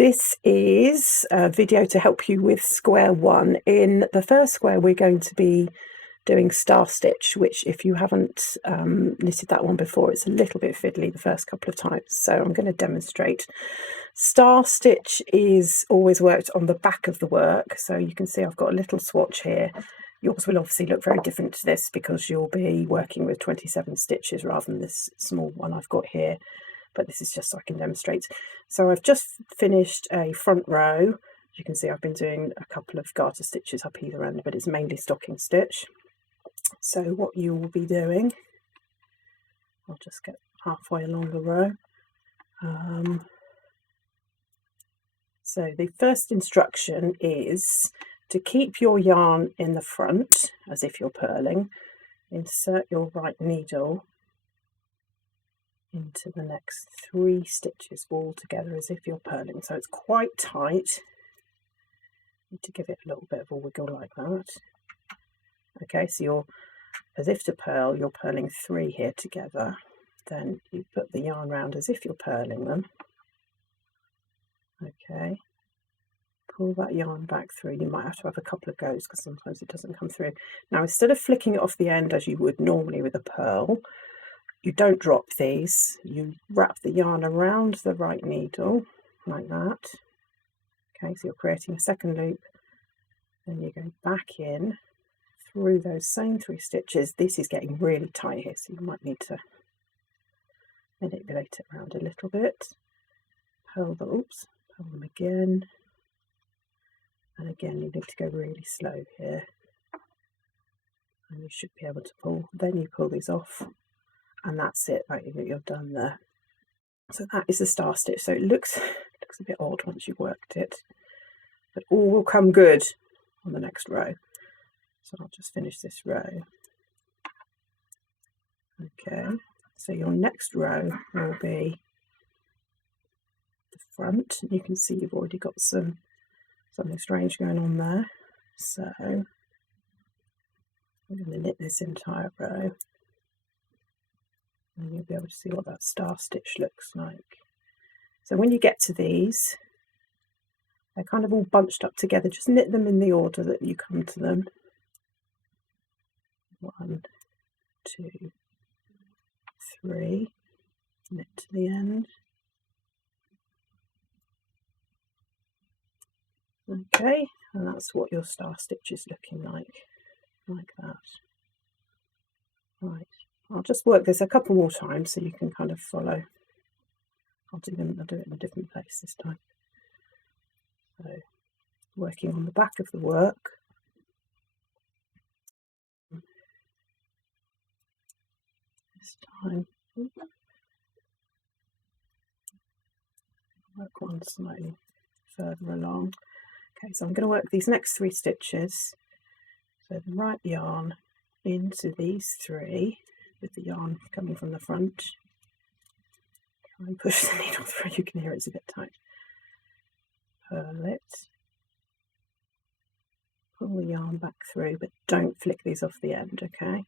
This is a video to help you with square one. In the first square, we're going to be doing star stitch, which if you haven't knitted that one before, it's a little bit fiddly the first couple of times. So I'm going to demonstrate. Star stitch is always worked on the back of the work. So you can see I've got a little swatch here. Yours will obviously look very different to this because you'll be working with 27 stitches rather than this small one I've got here. But this is just so I can demonstrate. So I've just finished a front row. You can see I've been doing a couple of garter stitches up either end, but it's mainly stocking stitch. So what you will be doing, I'll just get halfway along the row. So the first instruction is to keep your yarn in the front as if you're purling. Insert your right needle into the next 3 stitches all together as if you're purling. So it's quite tight. Need to give it a little bit of a wiggle like that. Okay, so you're as if to purl, you're purling 3 here together. Then you put the yarn round as if you're purling them. Okay, pull that yarn back through. You might have to have a couple of goes because sometimes it doesn't come through. Now instead of flicking it off the end as you would normally with a purl, you don't drop these, you wrap the yarn around the right needle like that. Okay, so you're creating a second loop, then you go back in through those same 3 stitches. This is getting really tight here, so you might need to manipulate it around a little bit. Purl them again, and again you need to go really slow here, and you should be able to pull. Then you pull these off. And that's it, right, you're done there. So that is the star stitch. So it looks a bit odd once you've worked it, but all will come good on the next row. So I'll just finish this row. Okay, so your next row will be the front. You can see you've already got something strange going on there. So I'm going to knit this entire row. And you'll be able to see what that star stitch looks like. So when you get to these, they're kind of all bunched up together. Just knit them in the order that you come to them. 1, 2, 3, knit to the end. Okay, and that's what your star stitch is looking like that. Right. I'll just work this a couple more times so you can kind of follow. I'll do it in a different place this time. So, working on the back of the work. This time, work one slightly further along. Okay, so I'm going to work these next 3 stitches. So the right yarn into these 3. With the yarn coming from the front. Try and push the needle through, you can hear it's a bit tight. Purl it. Pull the yarn back through, but don't flick these off the end, okay?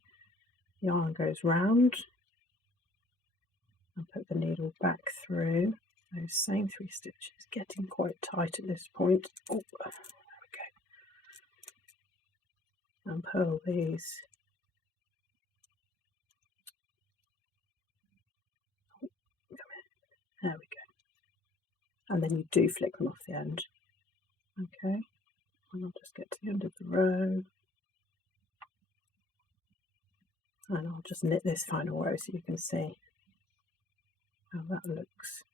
Yarn goes round. And put the needle back through. Those same 3 stitches, getting quite tight at this point. Oh, there we go. And purl these. There we go. And then you do flick them off the end. Okay, and I'll just get to the end of the row. And I'll just knit this final row so you can see how that looks.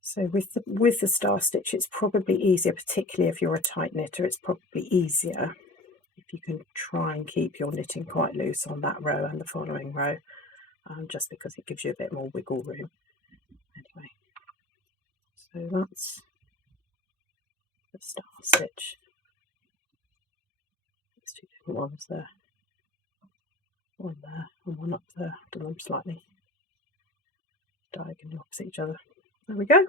So with the star stitch, it's probably easier, particularly if you're a tight knitter, it's probably easier if you can try and keep your knitting quite loose on that row and the following row. Just because it gives you a bit more wiggle room. Anyway, so that's the star stitch. There's 2 different ones there. One there and one up there. I've done them slightly diagonally opposite each other. There we go.